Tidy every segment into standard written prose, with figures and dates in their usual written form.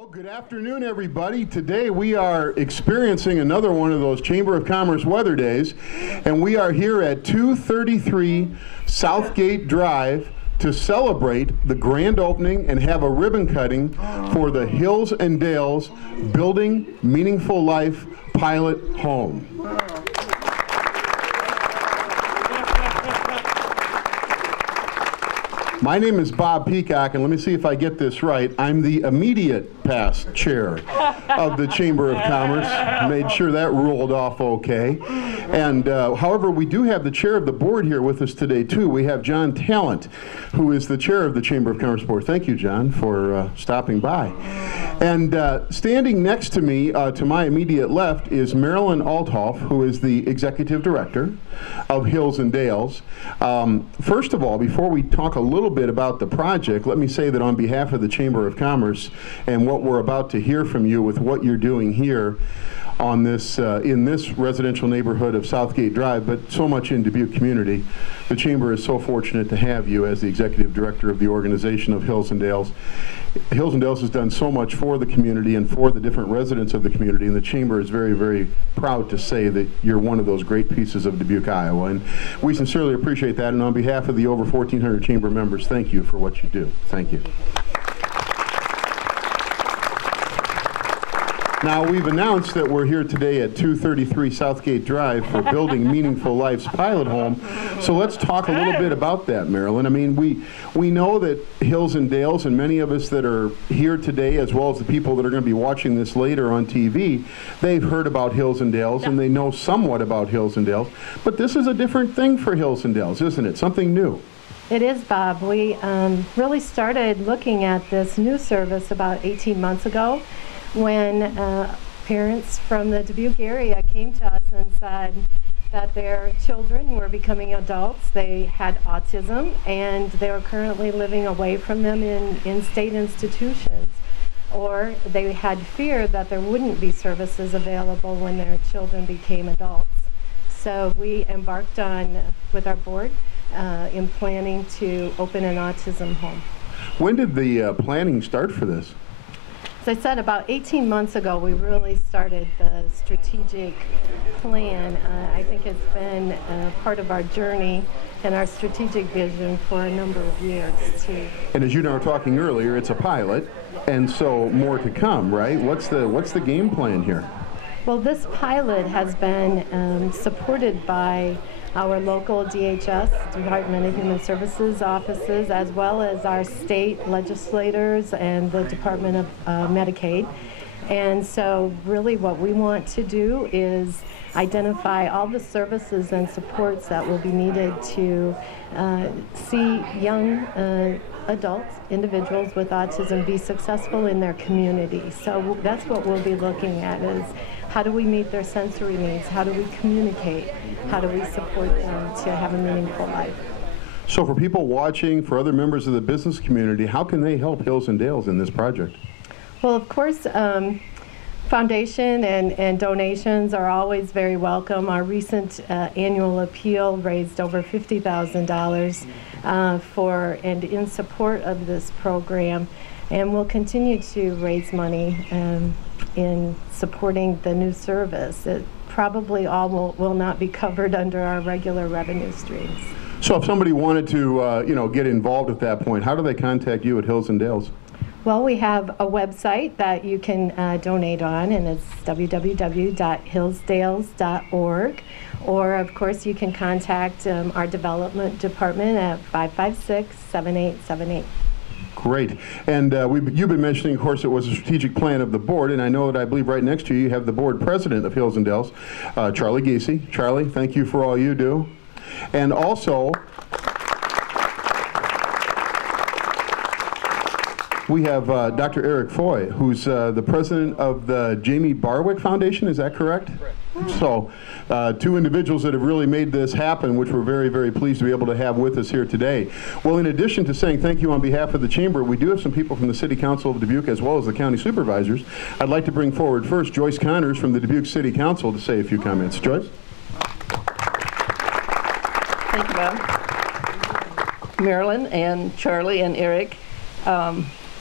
Well, good afternoon, everybody. Today we are experiencing another one of those Chamber of Commerce weather days, and we are here at 233 Southgate Drive to celebrate the grand opening and have a ribbon cutting for the Hills and Dales Building Meaningful Life pilot home. My name is Bob Peacock, and let me see if I get this right. I'm the immediate past chair of the Chamber of Commerce. Made sure that rolled off okay. And however, we do have the chair of the board here with us today, too. We have John Talent, who is the chair of the Chamber of Commerce Board. Thank you, John, for stopping by. And standing next to me, to my immediate left, is Marilyn Althoff, who is the executive director of Hills and Dales. First of all, before we talk a little bit about the project, let me say that on behalf of the Chamber of Commerce and what we're about to hear from you with what you're doing here on this in this residential neighborhood of Southgate Drive, but so much in Dubuque community, the Chamber is so fortunate to have you as the executive director of the organization of Hills and Dales. Hills and Dales has done so much for the community and for the different residents of the community, and the Chamber is very, very proud to say that you're one of those great pieces of Dubuque, Iowa. And we sincerely appreciate that, and on behalf of the over 1,400 Chamber members, thank you for what you do. Thank you. Now, we've announced that we're here today at 233 Southgate Drive for Building Meaningful Life's pilot home. So let's talk a little bit about that, Marilyn. I mean, we know that Hills and Dales, and many of us that are here today, as well as the people that are going to be watching this later on TV, they've heard about Hills and Dales, and they know somewhat about Hills and Dales. But this is a different thing for Hills and Dales, isn't it? Something new. It is, Bob. We really started looking at this new service about 18 months ago, when parents from the Dubuque area came to us and said that their children were becoming adults, they had autism, and they were currently living away from them in state institutions, or they had fear that there wouldn't be services available when their children became adults. So we embarked on, with our board, in planning to open an autism home. When did the planning start for this? As I said, about 18 months ago, we really started the strategic plan. I think it's been part of our journey and our strategic vision for a number of years, too. And as you and I were talking earlier, it's a pilot, and so more to come, right? What's the game plan here? Well, this pilot has been supported by our local DHS, Department of Human Services offices, as well as our state legislators and the Department of Medicaid. And so really what we want to do is identify all the services and supports that will be needed to see young adults, individuals with autism, be successful in their community. So that's what we'll be looking at, is how do we meet their sensory needs? How do we communicate? How do we support them to have a meaningful life? So for people watching, for other members of the business community, how can they help Hills and Dales in this project? Well, of course, foundation and donations are always very welcome. Our recent annual appeal raised over $50,000 for and in support of this program, and we'll continue to raise money in supporting the new service. It probably all will not be covered under our regular revenue streams. So if somebody wanted to get involved at that point, how do they contact you at Hills and Dales? Well, we have a website that you can donate on, and it's www.hillsdales.org. Or, of course, you can contact our development department at 556-7878. Great. And you've been mentioning, of course, it was a strategic plan of the board, and I know that I believe right next to you, you have the board president of Hills and Dales, Charlie Giese. Charlie, thank you for all you do. And also, we have Dr. Eric Foy, who's the president of the Jamie Barwick Foundation. Is that correct? Correct. So, two individuals that have really made this happen, which we're very, very pleased to be able to have with us here today. Well, in addition to saying thank you on behalf of the Chamber, we do have some people from the City Council of Dubuque as well as the County Supervisors. I'd like to bring forward first Joyce Connors from the Dubuque City Council to say a few comments. Joyce? Thank you, Bob. Marilyn and Charlie and Eric,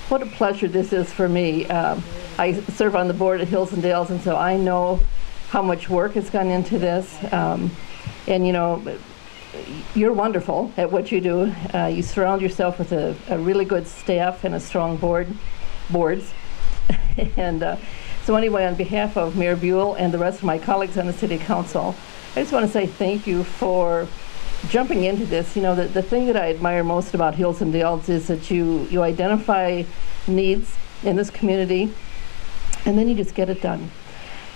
what a pleasure this is for me. I serve on the board at Hills and Dales, and so I know how much work has gone into this. And you know, you're wonderful at what you do. You surround yourself with a really good staff and a strong boards. And so anyway, on behalf of Mayor Buell and the rest of my colleagues on the City Council, I just want to say thank you for jumping into this. You know, the thing that I admire most about Hills and Dales is that you identify needs in this community, and then you just get it done.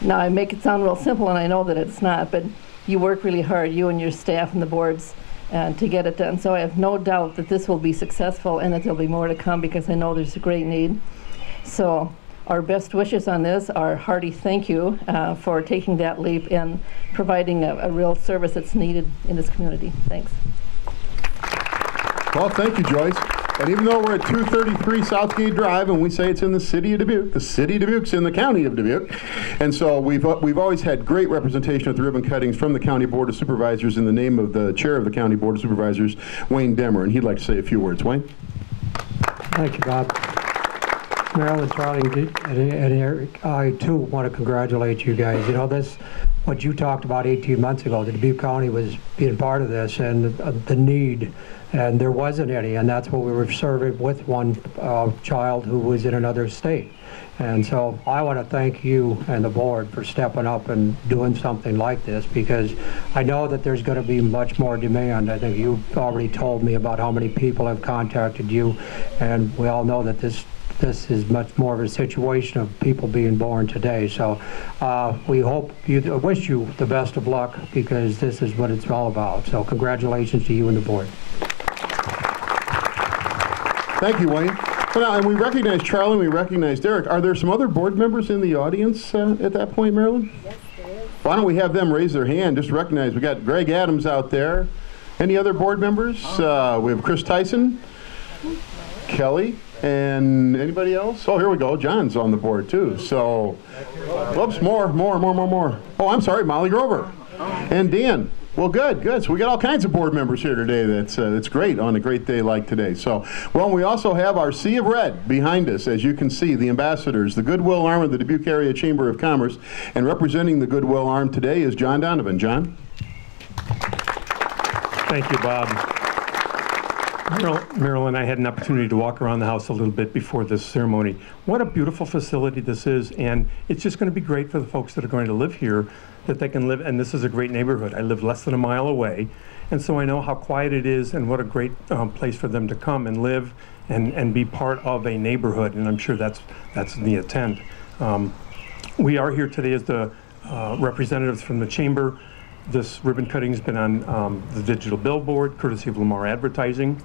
Now, I make it sound real simple, and I know that it's not, but you work really hard, you and your staff and the boards, to get it done. So I have no doubt that this will be successful and that there'll be more to come, because I know there's a great need. So our best wishes on this, our hearty thank you for taking that leap and providing a real service that's needed in this community. Thanks. Well, thank you, Joyce. And even though we're at 233 Southgate Drive and we say it's in the city of Dubuque, the city of Dubuque's in the county of Dubuque. And so we've always had great representation at the ribbon cuttings from the County Board of Supervisors in the name of the chair of the County Board of Supervisors, Wayne Demmer. And he'd like to say a few words. Wayne? Thank you, Bob. Marilyn, Charlie, and Eric, I too want to congratulate you guys. You know, this, what you talked about 18 months ago, that Dubuque County was being part of this, and the need, and there wasn't any, and that's what we were serving with one child who was in another state. And so I want to thank you and the board for stepping up and doing something like this, because I know that there's going to be much more demand. I think you already told me about how many people have contacted you, and we all know that this is much more of a situation of people being born today. So we wish you the best of luck, because this is what it's all about. So congratulations to you and the board. Thank you, Wayne. Well, and we recognize Charlie, we recognize Derek. Are there some other board members in the audience at that point, Marilyn? Yes, there is. Why don't we have them raise their hand? Just to recognize, we got Greg Adams out there. Any other board members? We have Chris Tyson, Kelly, and anybody else? Oh, here we go. John's on the board too. So, whoops, more. Oh, I'm sorry, Molly Grover and Dan. Well, good. So we got all kinds of board members here today. That's great on a great day like today. So, well, we also have our sea of red behind us, as you can see, the ambassadors, the Goodwill Arm of the Dubuque Area Chamber of Commerce, and representing the Goodwill Arm today is John Donovan. John? Thank you, Bob. Marilyn, I had an opportunity to walk around the house a little bit before this ceremony. What a beautiful facility this is, and it's just going to be great for the folks that are going to live here, that they can live, and this is a great neighborhood. I live less than a mile away, and so I know how quiet it is and what a great place for them to come and live and be part of a neighborhood, and I'm sure that's the intent. We are here today as the representatives from the Chamber. This ribbon cutting has been on the digital billboard, courtesy of Lamar Advertising.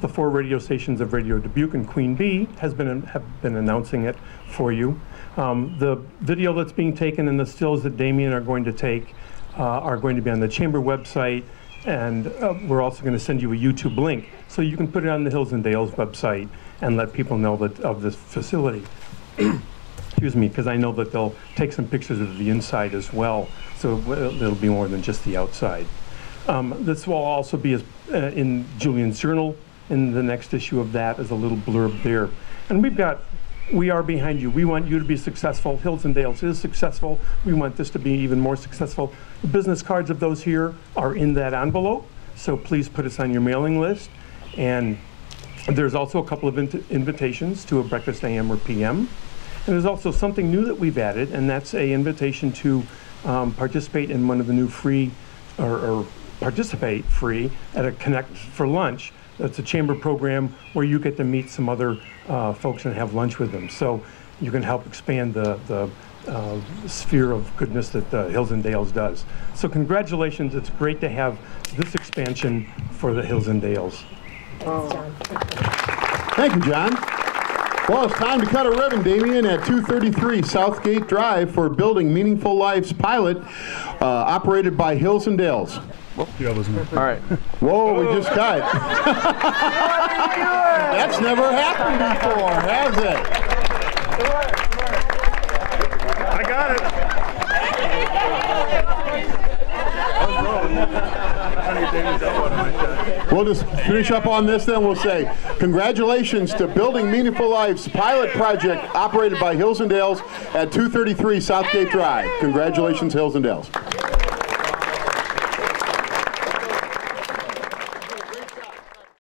The 4 radio stations of Radio Dubuque and Queen Bee have been announcing it for you. The video that's being taken and the stills that Damien are going to take are going to be on the Chamber website, and we're also going to send you a YouTube link so you can put it on the Hills and Dales website and let people know of this facility. Excuse me, because I know that they'll take some pictures of the inside as well, so it'll be more than just the outside. This will also be in Julian's Journal. In the next issue of that is a little blurb there. And we are behind you. We want you to be successful. Hills and Dales is successful. We want this to be even more successful. The business cards of those here are in that envelope, so please put us on your mailing list. And there's also a couple of invitations to a breakfast AM or PM. And there's also something new that we've added, and that's an invitation to participate in one of the new free, or participate free at a Connect for Lunch. It's a chamber program where you get to meet some other folks and have lunch with them. So you can help expand the sphere of goodness that Hills and Dales does. So congratulations, it's great to have this expansion for the Hills and Dales. Thanks, John. Thank you, John. Well, it's time to cut a ribbon, Damien, at 233 Southgate Drive for Building Meaningful Lives pilot, operated by Hills and Dales. All right. Whoa, we just cut. That's never happened before, has it? I got it. We'll just finish up on this, then we'll say congratulations to Building Meaningful Lives pilot project operated by Hills and Dales at 233 Southgate Drive. Congratulations, Hills and Dales.